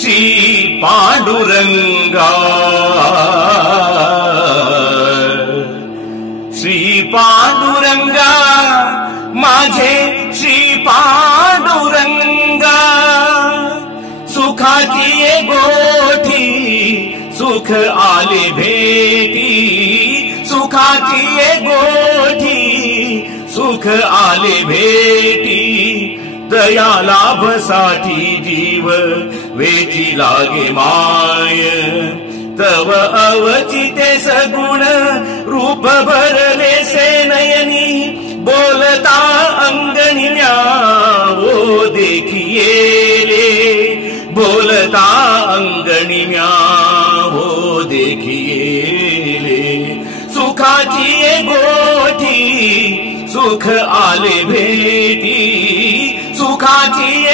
श्री पांडुरंगा, श्री पांडुरंगा माझे श्री पांडुरंगा, सुखाची ये गोठी सुख आले भेटी, सुखाची ये गोठी सुख आले भेटी, दया लाभसाठी जीव वेची लागे माय, तव अवचिते सगुण रूप भरले से नयनी, बोलता अंगणी म्यावो देखिएले, बोलता अंगणी म्यावो देखिएले, सुखाची ये गोठी सुख आले भेटी, सुखाची